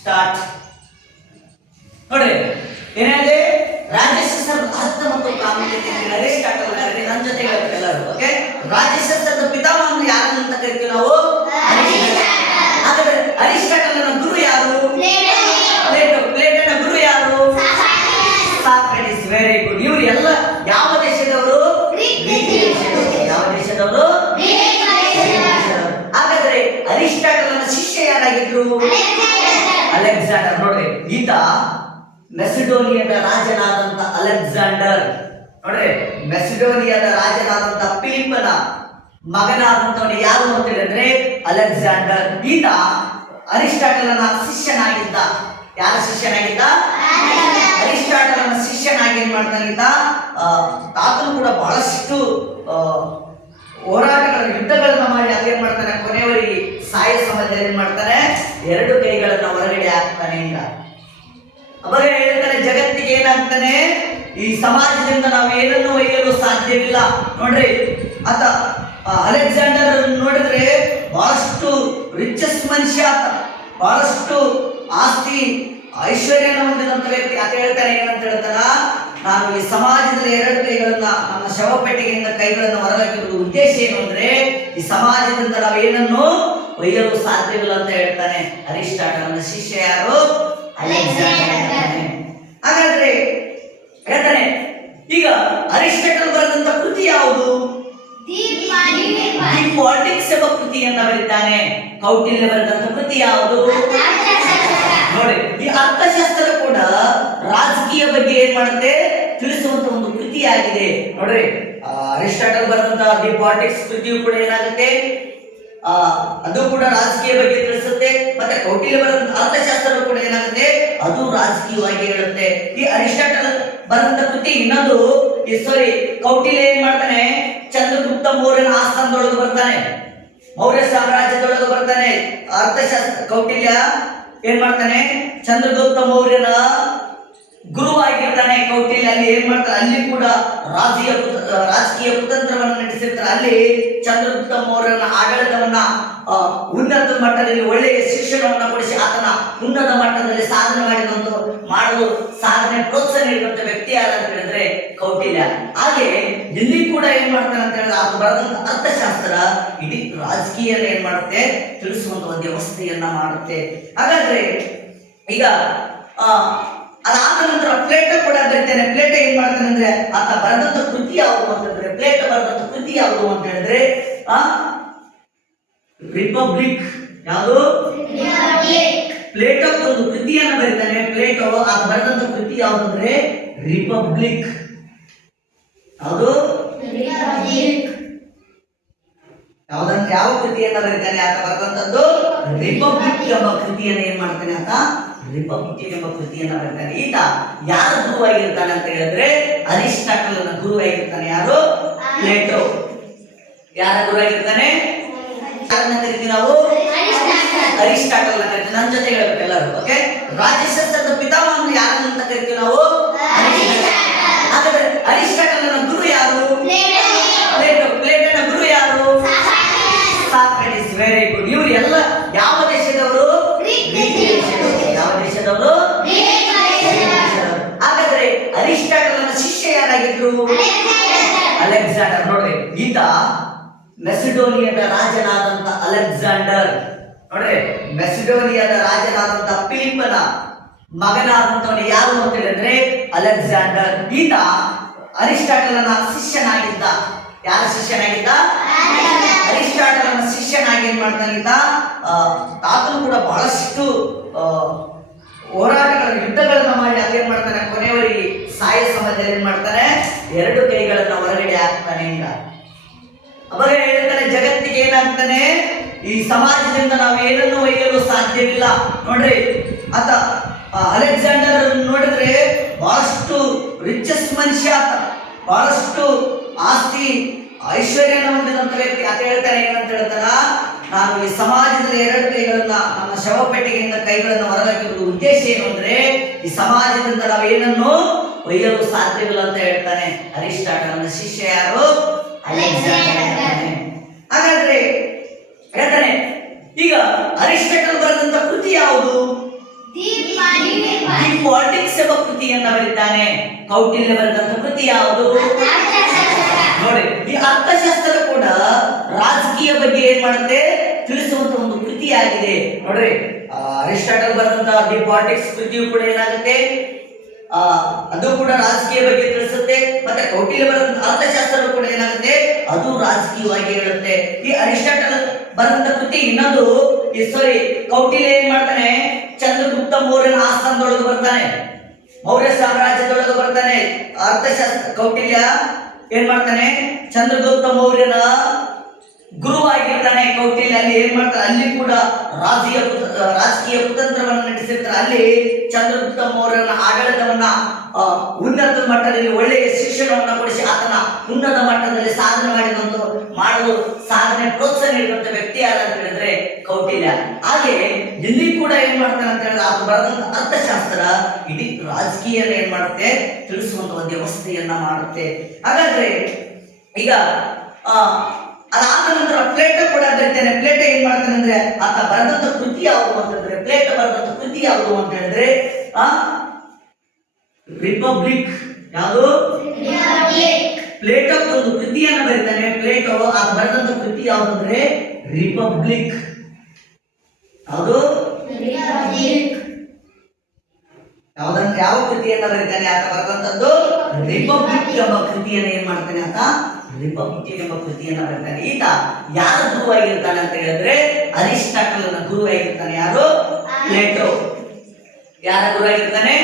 Start. ನೋಡ್ರಿ ಏನಿದೆ ರಾಜ್ಯಶಾಸ್ತ್ರದ ಮಹತ್ವ ಮತ್ತು ಪ್ರಾಮುಖ್ಯತೆ ಅರಿಸ್ಟಾಟಲ್ ನನ್ನ ಜೊತೆ ಹೇಳ್ತಾರೆ ಎಲ್ಲರೂ. ಓಕೆ, ರಾಜ್ಯಶಾಸ್ತ್ರದ ಪಿತಾಮಹ ಯಾರು ಅಂತ ಕರಿತೀವಿ ನಾವು? ಹಾಗಾದ್ರೆ ಅರಿಸ್ಟಾಟಲ್ನ ಗುರು ಯಾರು? ಪ್ಲೇಟೋ. ಪ್ಲೇಟೋನ ಗುರು ಯಾರು? ಸಾಕ್ರೆಟಿಸ್. Very good. ಇವರು ಎಲ್ಲ ಯಾವ ದೇಶದವರು? ಯಾವ ದೇಶದವರು? ಹಾಗಾದ್ರೆ ಅರಿಸ್ಟಾಟಲ್ನ ಶಿಷ್ಯ ಯಾರಾಗಿದ್ರು? ಅಲೆಕ್ಸಾಂಡರ್. ನೋಡ್ರಿ ಈತ ಮೆಸಿಡೋನಿಯಾದ ರಾಜನಾದಂತ ಅಲೆಕ್ಸಾಂಡರ್. ನೋಡ್ರಿ ಮೆಸಿಡೋನಿಯಾದ ರಾಜನಾದಂತ ಫಿಲಿಪ್ಪನ ಮಗನಾದಂತವನು ಯಾರು ಅಂತ ಹೇಳಿದ್ರೆ ಅಲೆಕ್ಸಾಂಡರ್. ಈತ ಅರಿಸ್ಟಾಟಲನ ಶಿಷ್ಯನಾಗಿದ್ದ. ಯಾರ ಶಿಷ್ಯನಾಗಿದ್ದ? ಅರಿಸ್ಟಾಟಲನ ಶಿಷ್ಯನಾಗಿ ಏನ್ ಮಾಡ್ತಾನೆ ಈತ? ತಾತನು ಕೂಡ ಬಹಳಷ್ಟು ಹೋರಾಟಗಳ ಯುದ್ಧಗಳನ್ನ ಮಾಡಿ ಅದೇನ್ ಮಾಡ್ತಾನೆ, ಕೊನೆಯವರಿಗೆ ಸಾಯ ಸಮಯದಲ್ಲಿ ಏನ್ ಮಾಡ್ತಾನೆ, ಎರಡು ಕೈಗಳನ್ನ ಹೊರಗಡೆ ಹಾಕ್ತಾನೆ. ಈಗ ಅವಾಗ ಹೇಳ್ತಾನೆ ಜಗತ್ತಿಗೆ ಏನಾಗ್ತಾನೆ, ಈ ಸಮಾಜದಿಂದ ನಾವು ಏನನ್ನು ಒಯ್ಯಲು ಸಾಧ್ಯವಿಲ್ಲ. ನೋಡ್ರಿ ಆತ ಅಲೆಕ್ಸಾಂಡರ್ ನೋಡಿದ್ರೆ ಬಹಳಷ್ಟು ರಿಚೆಸ್ಟ್ ಮನುಷ್ಯ ಆತ, ಬಹಳಷ್ಟು ಆಸ್ತಿ ಐಶ್ವರ್ಯನ ಹೊಂದಿದಂತ ವ್ಯಕ್ತಿ. ಆತ ಹೇಳ್ತಾನೆ ಏನಂತ ಹೇಳ್ತಾನ, ನಾನು ಈ ಸಮಾಜದಲ್ಲಿ ಎರಡು ಕೈಗಳನ್ನ ನನ್ನ ಶವಪೆಟ್ಟಿಗೆಯಿಂದ ಕೈಗಳನ್ನು ಹೊರಹಾಕಿರುವುದು ಉದ್ದೇಶ ಏನು ಅಂದ್ರೆ ಈ ಸಮಾಜದಿಂದ ನಾವು ಏನನ್ನು ಒಯ್ಯಲು ಸಾಧ್ಯವಿಲ್ಲ ಅಂತ ಹೇಳ್ತಾನೆ. ಅರಿಸ್ಟಾಟಲ್ನ ಶಿಷ್ಯ ಯಾರು? ಅಲೆಕ್ಸಾಂಡರ್. ಹಾಗಾದ್ರೆ ಹೇಳ್ತಾನೆ ಈಗ ಅರಿಸ್ಟಾಟಲ್ ಬರೆದಂತ ಕೃತಿ ಯಾವುದು? ದಿ ಪಾಲಿಟಿಕ್ಸ್ ಎಂಬ ಕೃತಿಯನ್ನ ಬರೀತಾನೆ. ಕೌಟಿಲ್ಯ ಬರೆದಂತ ಕೃತಿ ಯಾವುದು? ನೋಡಿ ಈ ಅರ್ಥಶಾಸ್ತ್ರ ಕೂಡ ರಾಜಕೀಯ ಬಗ್ಗೆ ಏನ್ ಮಾಡುತ್ತೆ, ತಿಳಿಸುವಂತ ಒಂದು ಕೃತಿಯಾಗಿದೆ. ನೋಡ್ರಿ ಅರಿಸ್ಟಾಟಲ್ ಬರೆದಂತ ದಿ ಪಾಲಿಟಿಕ್ಸ್ ಕೃತಿಯು ಕೂಡ ಏನಾಗುತ್ತೆ, ಅದು ಕೂಡ ರಾಜಕೀಯ ಬಗ್ಗೆ ತಿಳಿಸುತ್ತೆ. ಮತ್ತೆ ಕೌಟಿಲ್ಯ ಬರೆದಂತ ಅರ್ಥಶಾಸ್ತ್ರ ಕೂಡ ಏನಾಗುತ್ತೆ, ಅದು ರಾಜಕೀಯವಾಗಿ ಹೇಳುತ್ತೆ. ಈ ಅರಿಸ್ಟಾಟಲ್ ಬರೆದಂತ ಕೃತಿ ಇನ್ನೊಂದು ಕೌಟಿಲ್ಯ ಏನ್ ಮಾಡ್ತಾನೆ, ಚಂದ್ರಗುಪ್ತ ಮೌರ್ಯನ ಆಸ್ಥಾನದೊಳಗೆ ಬರ್ತಾನೆ, ಮೌರ್ಯ ಸಾಮ್ರಾಜ್ಯದೊಳಗೆ ಬರ್ತಾನೆ. ಅರ್ಥಶಾಸ್ತ್ರ ಕೌಟಿಲ್ಯ ಏನ್ ಮಾಡ್ತಾನೆ, ಚಂದ್ರಗುಪ್ತ ಮೌರ್ಯನ ಗುರುವಾಗಿರ್ತಾನೆ. ಕೌಟಿಲ್ಯ ಅಲ್ಲಿ ಏನ್ ಮಾಡ್ತಾರೆ, ಅಲ್ಲಿ ಕೂಡ ರಾಜಕೀಯ ಕುತಂತ್ರವನ್ನು ನಡೆಸಿರ್ತಾರೆ. ಅಲ್ಲಿ ಚಂದ್ರಗುಪ್ತ ಮೌರ್ಯನ ಆಡಳಿತವನ್ನ ಉನ್ನತ ಮಟ್ಟದಲ್ಲಿ ಒಳ್ಳೆಯ ಶಿಕ್ಷಣವನ್ನು ಕೊಡಿಸಿ ಆತನ ಉನ್ನತ ಮಟ್ಟದಲ್ಲಿ ಸಾಧನೆ ಮಾಡಲು ಸಾಧನೆ ಪ್ರೋತ್ಸಾಹ ನೀಡಿದಂತ ವ್ಯಕ್ತಿ ಯಾರು ಅಂತ ಹೇಳಿದ್ರೆ ಕೌಟಿಲ್ಯ. ಹಾಗೆ ಇಲ್ಲಿ ಕೂಡ ಏನ್ ಮಾಡ್ತಾನೆ ಅಂತ ಹೇಳಿದ್ರೆ ಆತ ಬರೆದಂತ ಅರ್ಥಶಾಸ್ತ್ರ ಇಡೀ ರಾಜಕೀಯ ಏನ್ ಮಾಡುತ್ತೆ, ತಿಳಿಸುವಂತ ಒಂದು ವ್ಯವಸ್ಥೆಯನ್ನ ಮಾಡುತ್ತೆ. ಹಾಗಾದ್ರೆ ಈಗ ಅದಾದ ನಂತರ ಪ್ಲೇಟೋ ಕೂಡ ಬರೀತಾನೆ. ಪ್ಲೇಟೋ ಏನ್ ಮಾಡ್ತಾನೆ ಅಂದ್ರೆ ಆತ ಬರೆದಂತ ಕೃತಿ ಯಾವುದು ಅಂತಂದ್ರೆ, ಪ್ಲೇಟೋ ಬರೆದಂತ ಕೃತಿ ಯಾವುದು ಅಂತ ಹೇಳಿದ್ರೆ ರಿಪಬ್ಲಿಕ್. ಯಾವುದು? ಪ್ಲೇಟೋ ಒಂದು ಕೃತಿಯನ್ನ ಬರೀತಾನೆ. ಪ್ಲೇಟೋ ಆತ ಬರೆದಂತ ಕೃತಿ ಯಾವ್ದಂದ್ರೆ ರಿಪಬ್ಲಿಕ್. ಯಾವುದು? ಯಾವ ಕೃತಿಯನ್ನ ಬರೀತಾನೆ ಆತ ಬರೆದಂತದ್ದು ರಿಪಬ್ಲಿಕ್ ಎಂಬ ಕೃತಿಯನ್ನ ಏನ್ ಮಾಡ್ತಾನೆ ಆತ, ರಿಪಬ್ಲಿಕ್ ಎಂಬ ಕೃತಿಯನ್ನ ಬರೀತಾನೆ. ಈತ ಯಾರ ಗುರುವಾಗಿರ್ತಾನೆ ಅಂತ ಹೇಳಿದ್ರೆ ಅರಿಸ್ಟಾಟಲ್ನ ಗುರುವಾಗಿರ್ತಾನೆ. ಯಾರು? ಪ್ಲೇಟೋ. ಯಾರ ಗುರುವಾಗಿರ್ತಾನೆ? ಯಾರನ್ನ ಕರಿತೀವಿ ನಾವು? ಅರಿಸ್ಟಾಟಲ್ನ ಕರಿತೀವಿ. ನನ್ನ ಜೊತೆ ಹೇಳ್ಬೇಕು ಎಲ್ಲರೂ. ಓಕೆ, ರಾಜ್ಯಶಾಸ್ತ್ರದ ಪಿತಾಮಹ ಯಾರನ್ನ ಅಂತ ಕರಿತೀವಿ ನಾವು? ಹಾಗಾದ್ರೆ ಅರಿಸ್ಟಾಟಲ್ನ ಗುರು ಯಾರು? ಪ್ಲೇಟೋ. ಪ್ಲೇಟೋನ ಗುರು ಯಾರು? ಸಾಕ್ರೆಟಿಸ್. Very good. ಇವರು ಎಲ್ಲ ಯಾವ ದೇಶದವರು? ಯಾವ ದೇಶದವರು? ಹಾಗಾದ್ರೆ ಅರಿಸ್ಟಾಟಲ್ನ ಶಿಷ್ಯ ಯಾರಾಗಿದ್ರು? ಅಲೆಕ್ಸಾಂಡರ್. ನೋಡ್ರಿ ಈತ ಮೆಸಿಡೋನಿಯಾದ ರಾಜನಾದಂತ ಅಲೆಕ್ಸಾಂಡರ್. ನೋಡ್ರಿ ಮೆಸಿಡೋನಿಯಾದ ರಾಜನಾದಂತ ಫಿಲಿಪ್ಪನ ಮಗನಾದಂತವನು ಯಾರು ಅಂತ ಹೇಳಿದ್ರೆ ಅಲೆಕ್ಸಾಂಡರ್. ಈತ ಅರಿಸ್ಟಾಟಲ್ನ ಶಿಷ್ಯನಾಗಿದ್ದ. ಯಾರ ಶಿಷ್ಯನಾಗಿದ್ದ? ಅರಿಸ್ಟಾಟಲ್ನ ಶಿಷ್ಯನಾಗಿ ಏನ್ ಮಾಡ್ತಾನೆ ಈತ? ತಾತನು ಕೂಡ ಬಹಳಷ್ಟು ಹೋರಾಟಗಳ ಯುದ್ಧಗಳನ್ನ ಮಾಡಿ ಅದೇನ್ ಮಾಡ್ತಾನೆ, ಕೊನೆಯವರಿಗೆ ಸಾಯ ಸಮಯದಲ್ಲಿ ಏನ್ ಮಾಡ್ತಾನೆ, ಎರಡು ಕೈಗಳನ್ನ ಹೊರಗಡೆ ಹಾಕ್ತಾನೆ. ಈಗ ಅವಾಗ ಹೇಳ್ತಾನೆ ಜಗತ್ತಿಗೆ ಏನಾಗ್ತಾನೆ, ಈ ಸಮಾಜದಿಂದ ನಾವು ಏನನ್ನು ಒಯ್ಯಲು ಸಾಧ್ಯವಿಲ್ಲ. ನೋಡ್ರಿ ಆತ ಅಲೆಕ್ಸಾಂಡರ್ ನೋಡಿದ್ರೆ ಬಹಳಷ್ಟು ರಿಚೆಸ್ಟ್ ಮನುಷ್ಯ ಆತ, ಬಹಳಷ್ಟು ಆಸ್ತಿ ಐಶ್ವರ್ಯನ ಹೊಂದಿದಂತ ವ್ಯಕ್ತಿ. ಆತ ಹೇಳ್ತಾನೆ ಏನಂತ ಹೇಳ್ತಾನ, ನಾನು ಈ ಸಮಾಜದಲ್ಲಿ ಎರಡು ಕೈಗಳನ್ನ ನನ್ನ ಶವಪೆಟ್ಟಿಗೆಯಿಂದ ಕೈಗಳನ್ನು ಹೊರಹಾಕಿರುವುದು ಉದ್ದೇಶ ಏನು ಅಂದ್ರೆ ಈ ಸಮಾಜದಿಂದ ನಾವು ಏನನ್ನು ಒಯ್ಯಲು ಸಾಧ್ಯವಿಲ್ಲ ಅಂತ ಹೇಳ್ತಾನೆ. ಅರಿಸ್ಟಾಟಲ್ನ ಶಿಷ್ಯ ಯಾರು? ಅಲೆಕ್ಸಾಂಡರ್. ಹಾಗಾದ್ರೆ ಹೇಳ್ತಾನೆ ಈಗ ಅರಿಸ್ಟಾಟಲ್ ಬರೆದಂತ ಕೃತಿ ಯಾವುದು? ಕೃತಿಯನ್ನ ಬರೀತಾನೆ. ಕೌಟಿಲ್ಯ ಬರೆದಂತ ಕೃತಿ ಯಾವುದು? ನೋಡಿ, ಈ ಅರ್ಥಶಾಸ್ತ್ರ ಕೂಡ ರಾಜಕೀಯ ಬಗ್ಗೆ ಏನ್ ಮಾಡುತ್ತೆ ತಿಳಿಸುವಂತ ಒಂದು ಕೃತಿಯಾಗಿದೆ. ನೋಡ್ರಿ, ಅರಿಸ್ಟಾಟಲ್ ಬರೆದಂತ ದಿ ಪಾಲಿಟಿಕ್ಸ್ ಕೃತಿಯು ಕೂಡ ಏನಾಗುತ್ತೆ, ಅದು ಕೂಡ ರಾಜಕೀಯ ಬಗ್ಗೆ ತಿಳಿಸುತ್ತೆ. ಮತ್ತೆ ಕೌಟಿಲ್ಯ ಬರೆದಂತ ಅರ್ಥಶಾಸ್ತ್ರ ಕೂಡ ಏನಾಗುತ್ತೆ, ಅದು ರಾಜಕೀಯವಾಗಿ ಹೇಳುತ್ತೆ. ಈ ಅರಿಸ್ಟಾಟಲ್ ಬರೆದಂತ ಕೃತಿ ಇನ್ನೊಂದು, ಕೌಟಿಲ್ಯ ಏನ್ ಮಾಡ್ತಾನೆ, ಚಂದ್ರಗುಪ್ತ ಮೌರ್ಯನ ಆಸ್ಥಾನದೊಳಗೆ ಬರ್ತಾನೆ, ಮೌರ್ಯ ಸಾಮ್ರಾಜ್ಯದೊಳಗೆ ಬರ್ತಾನೆ. ಅರ್ಥಶಾಸ್ತ್ರ ಕೌಟಿಲ್ಯ ಏನ್ ಮಾಡ್ತಾನೆ, ಚಂದ್ರಗುಪ್ತ ಮೌರ್ಯನ ಗುರುವಾಗಿರ್ತಾನೆ. ಕೌಟಿಲ್ಯ ಅಲ್ಲಿ ಏನ್ ಮಾಡ್ತಾರೆ, ಅಲ್ಲಿ ಕೂಡ ರಾಜಕೀಯ ಕುತಂತ್ರವನ್ನು ನಡೆಸಿರ್ತಾರೆ. ಅಲ್ಲಿ ಚಂದ್ರಗುಪ್ತ ಮೌರ್ಯನ ಆಡಳಿತವನ್ನ ಉನ್ನತ ಮಟ್ಟದಲ್ಲಿ ಒಳ್ಳೆಯ ಶಿಕ್ಷಣವನ್ನು ಕೊಡಿಸಿ ಆತನ ಉನ್ನತ ಮಟ್ಟದಲ್ಲಿ ಸಾಧನೆ ಮಾಡಲು ಸಾಧನೆ ಪ್ರೋತ್ಸಾಹ ನೀಡಿದಂತ ವ್ಯಕ್ತಿ ಯಾರು ಅಂತ ಹೇಳಿದ್ರೆ ಕೌಟಿಲ್ಯ. ಹಾಗೆ ಇಲ್ಲಿ ಕೂಡ ಏನ್ ಮಾಡ್ತಾನೆ ಅಂತ ಹೇಳಿದ್ರೆ, ಆತ ಬರೆದಂತ ಅರ್ಥಶಾಸ್ತ್ರ ಇಡೀ ರಾಜಕೀಯ ಏನ್ ಮಾಡುತ್ತೆ ತಿಳಿಸುವಂತ ಒಂದು ವ್ಯವಸ್ಥೆಯನ್ನ ಮಾಡುತ್ತೆ. ಹಾಗಾದ್ರೆ ಈಗ ಅದಾದ ನಂತರ ಪ್ಲೇಟೋ ಕೂಡ ಬರೀತಾನೆ. ಪ್ಲೇಟೋ ಏನ್ ಮಾಡ್ತಾನೆ ಅಂದ್ರೆ, ಆತ ಬರೆದಂತ ಕೃತಿ ಯಾವುದು ಅಂತಂದ್ರೆ, ಪ್ಲೇಟೋ ಬರೆದಂತ ಕೃತಿ ಯಾವುದು ಅಂತ ಹೇಳಿದ್ರೆ ರಿಪಬ್ಲಿಕ್. ಯಾವುದು? ಪ್ಲೇಟೋ ಒಂದು ಕೃತಿಯನ್ನ ಬರೀತಾನೆ. ಪ್ಲೇಟೋ ಆತ ಬರೆದಂತ ಕೃತಿ ಯಾವುದಂದ್ರೆ ರಿಪಬ್ಲಿಕ್. ಯಾವುದು? ಯಾವ ಕೃತಿಯನ್ನ ಬರೀತಾನೆ ಆತ ಬರೆದಂತದ್ದು ರಿಪಬ್ಲಿಕ್ ಎಂಬ ಕೃತಿಯನ್ನ ಏನ್ ಮಾಡ್ತಾನೆ ಆತ, ರಿಪಬ್ಲಿಕ್ ಎಂಬ ಕೃತಿಯನ್ನ ಬರೀತಾನೆ. ಈತ ಯಾರ ಗುರುವಾಗಿರ್ತಾನೆ ಅಂತ ಹೇಳಿದ್ರೆ ಅರಿಸ್ಟಾಟಲ್ ನ ಗುರುವಾಗಿರ್ತಾನೆ. ಯಾರು? ಪ್ಲೇಟೋ. ಯಾರ ಗುರುವಾಗಿರ್ತಾನೆ?